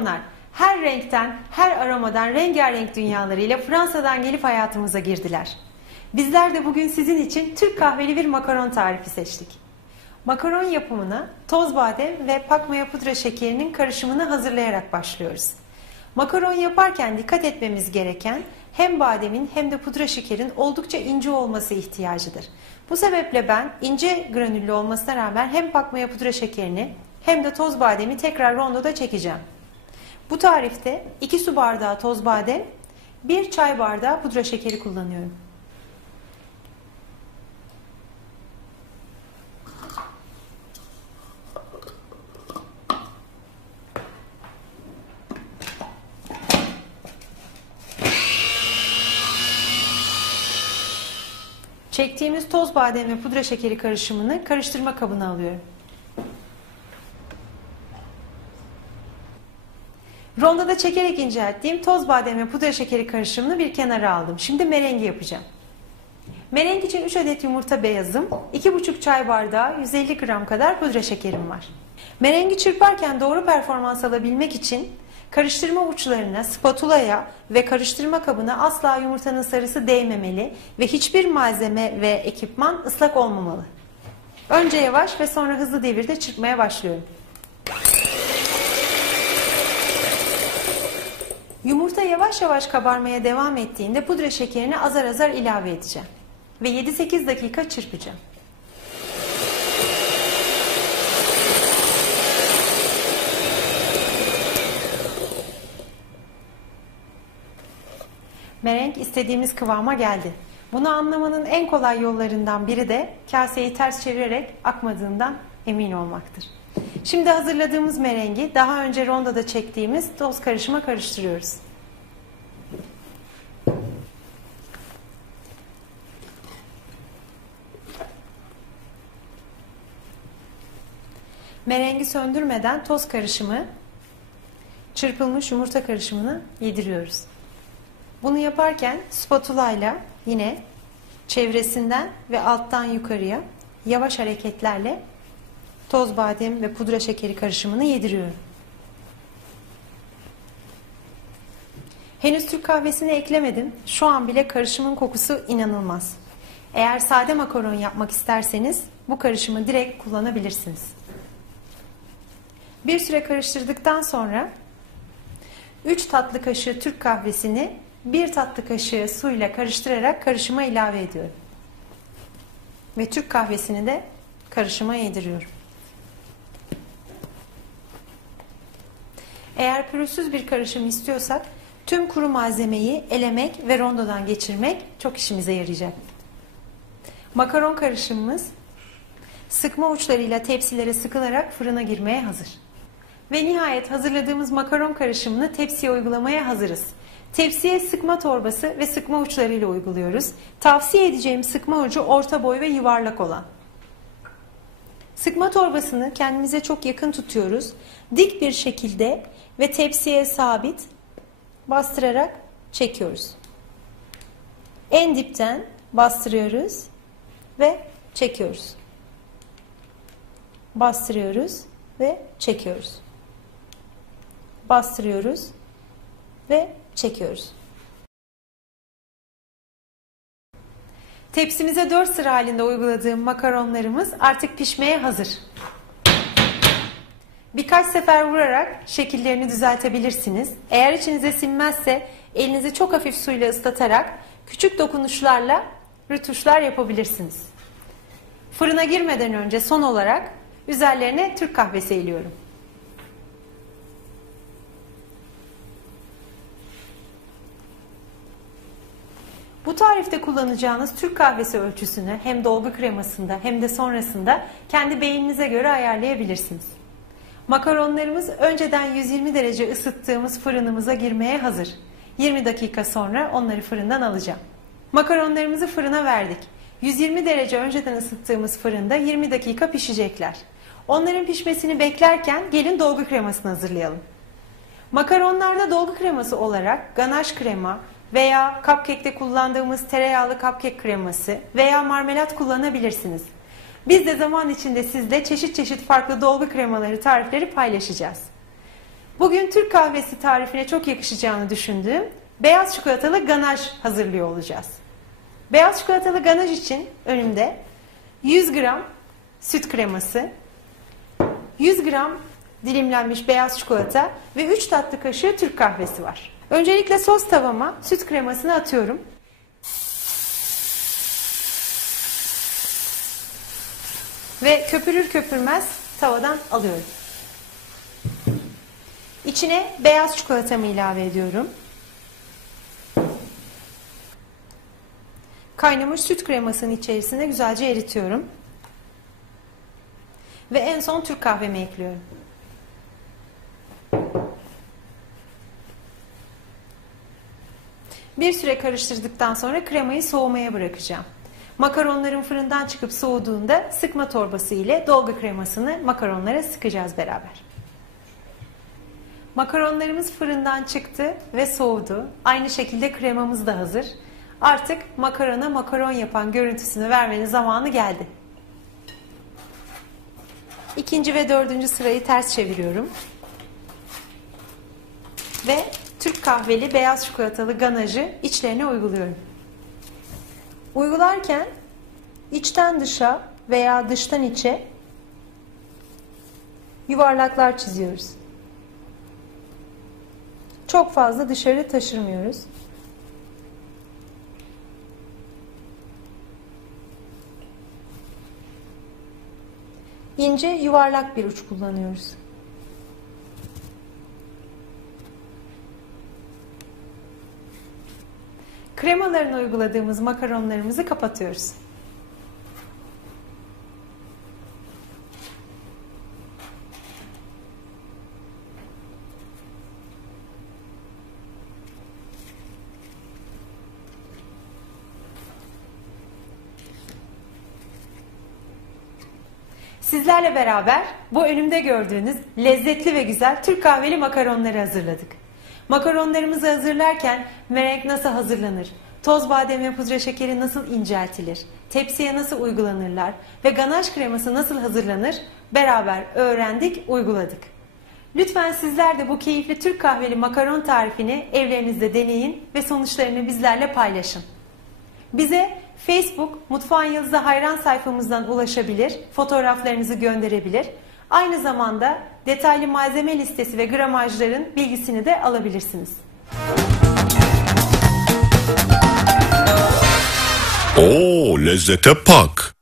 Makaronlar her renkten, her aromadan rengarenk dünyalarıyla Fransa'dan gelip hayatımıza girdiler. Bizler de bugün sizin için Türk kahveli bir makaron tarifi seçtik. Makaron yapımına toz badem ve pakmaya pudra şekerinin karışımını hazırlayarak başlıyoruz. Makaron yaparken dikkat etmemiz gereken hem bademin hem de pudra şekerin oldukça ince olması ihtiyacıdır. Bu sebeple ben ince granüllü olmasına rağmen hem pakmaya pudra şekerini hem de toz bademi tekrar rondoda çekeceğim. Bu tarifte 2 su bardağı toz badem, 1 çay bardağı pudra şekeri kullanıyorum. Çektiğimiz toz badem ve pudra şekeri karışımını karıştırma kabına alıyorum. Rondoda çekerek incelttiğim toz badem ve pudra şekeri karışımını bir kenara aldım. Şimdi merengi yapacağım. Merenk için 3 adet yumurta beyazım, 2,5 çay bardağı 150 gram kadar pudra şekerim var. Merengi çırparken doğru performans alabilmek için karıştırma uçlarına, spatulaya ve karıştırma kabına asla yumurtanın sarısı değmemeli ve hiçbir malzeme ve ekipman ıslak olmamalı. Önce yavaş ve sonra hızlı devirde çırpmaya başlıyorum. Yumurta yavaş yavaş kabarmaya devam ettiğinde pudra şekerini azar azar ilave edeceğim. Ve 7-8 dakika çırpacağım. Merenk istediğimiz kıvama geldi. Bunu anlamanın en kolay yollarından biri de kaseyi ters çevirerek akmadığından emin olmaktır. Şimdi hazırladığımız merengi daha önce rondoda çektiğimiz toz karışıma karıştırıyoruz. Merengi söndürmeden toz karışımı, çırpılmış yumurta karışımını yediriyoruz. Bunu yaparken spatula ile yine çevresinden ve alttan yukarıya yavaş hareketlerle toz badem ve pudra şekeri karışımını yediriyorum. Henüz Türk kahvesini eklemedim. Şu an bile karışımın kokusu inanılmaz. Eğer sade makaron yapmak isterseniz bu karışımı direkt kullanabilirsiniz. Bir süre karıştırdıktan sonra 3 tatlı kaşığı Türk kahvesini 1 tatlı kaşığı suyla karıştırarak karışıma ilave ediyorum. Ve Türk kahvesini de karışıma yediriyorum. Eğer pürüzsüz bir karışım istiyorsak tüm kuru malzemeyi elemek ve rondodan geçirmek çok işimize yarayacak. Makaron karışımımız sıkma uçlarıyla tepsilere sıkılarak fırına girmeye hazır. Ve nihayet hazırladığımız makaron karışımını tepsiye uygulamaya hazırız. Tepsiye sıkma torbası ve sıkma uçlarıyla uyguluyoruz. Tavsiye edeceğim sıkma ucu orta boy ve yuvarlak olan. Sıkma torbasını kendimize çok yakın tutuyoruz. Dik bir şekilde ve tepsiye sabit bastırarak çekiyoruz. En dipten bastırıyoruz ve çekiyoruz. Bastırıyoruz ve çekiyoruz. Bastırıyoruz ve çekiyoruz. Tepsimize 4 sıra halinde uyguladığım makaronlarımız artık pişmeye hazır. Birkaç sefer vurarak şekillerini düzeltebilirsiniz. Eğer içinize sinmezse elinizi çok hafif suyla ıslatarak küçük dokunuşlarla rütuşlar yapabilirsiniz. Fırına girmeden önce son olarak üzerlerine Türk kahvesi eliyorum. Bu tarifte kullanacağınız Türk kahvesi ölçüsünü hem dolgu kremasında hem de sonrasında kendi beğeninize göre ayarlayabilirsiniz. Makaronlarımız önceden 120 derece ısıttığımız fırınımıza girmeye hazır. 20 dakika sonra onları fırından alacağım. Makaronlarımızı fırına verdik. 120 derece önceden ısıttığımız fırında 20 dakika pişecekler. Onların pişmesini beklerken gelin dolgu kremasını hazırlayalım. Makaronlarda dolgu kreması olarak ganaj krema veya cupcake'te kullandığımız tereyağlı cupcake kreması veya marmelat kullanabilirsiniz. Biz de zaman içinde sizle çeşit çeşit farklı dolgu kremaları tarifleri paylaşacağız. Bugün Türk kahvesi tarifine çok yakışacağını düşündüğüm beyaz çikolatalı ganaj hazırlıyor olacağız. Beyaz çikolatalı ganaj için önümde 100 gram süt kreması, 100 gram dilimlenmiş beyaz çikolata ve 3 tatlı kaşığı Türk kahvesi var. Öncelikle sos tavama süt kremasını atıyorum. Ve köpürür köpürmez tavadan alıyorum. İçine beyaz çikolatamı ilave ediyorum. Kaynamış süt kremasının içerisine güzelce eritiyorum. Ve en son Türk kahvemi ekliyorum. Bir süre karıştırdıktan sonra kremayı soğumaya bırakacağım. Makaronların fırından çıkıp soğuduğunda sıkma torbası ile dolgu kremasını makaronlara sıkacağız beraber. Makaronlarımız fırından çıktı ve soğudu. Aynı şekilde kremamız da hazır. Artık makarona makaron yapan görüntüsünü vermenin zamanı geldi. İkinci ve dördüncü sırayı ters çeviriyorum. Ve Türk kahveli beyaz çikolatalı ganajı içlerine uyguluyorum. Uygularken içten dışa veya dıştan içe yuvarlaklar çiziyoruz. Çok fazla dışarı taşırmıyoruz. İnce yuvarlak bir uç kullanıyoruz. Kremalarını uyguladığımız makaronlarımızı kapatıyoruz. Sizlerle beraber bu önümde gördüğünüz lezzetli ve güzel Türk kahveli makaronları hazırladık. Makaronlarımızı hazırlarken merenk nasıl hazırlanır, toz badem ve pudra şekeri nasıl inceltilir, tepsiye nasıl uygulanırlar ve ganaj kreması nasıl hazırlanır beraber öğrendik, uyguladık. Lütfen sizler de bu keyifli Türk kahveli makaron tarifini evlerinizde deneyin ve sonuçlarını bizlerle paylaşın. Bize Facebook Mutfağın Yıldızı hayran sayfamızdan ulaşabilir, fotoğraflarınızı gönderebilir. Aynı zamanda detaylı malzeme listesi ve gramajların bilgisini de alabilirsiniz. Oo lezzete pak.